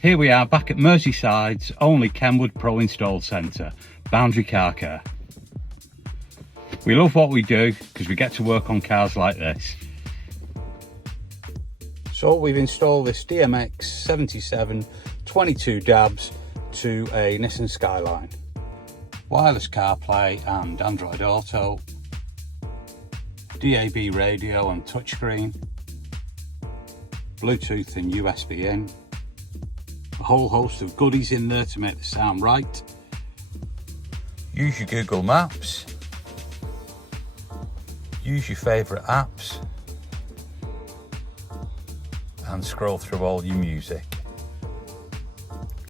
Here we are back at Merseyside's only Kenwood Pro Install Centre, Boundary Car Care. We love what we do because we get to work on cars like this. So we've installed this DMX7722DABS to a Nissan Skyline. Wireless CarPlay and Android Auto, DAB radio and touchscreen, Bluetooth and USB in, a whole host of goodies in there to make the sound right. Use your Google Maps, use your favourite apps, and scroll through all your music.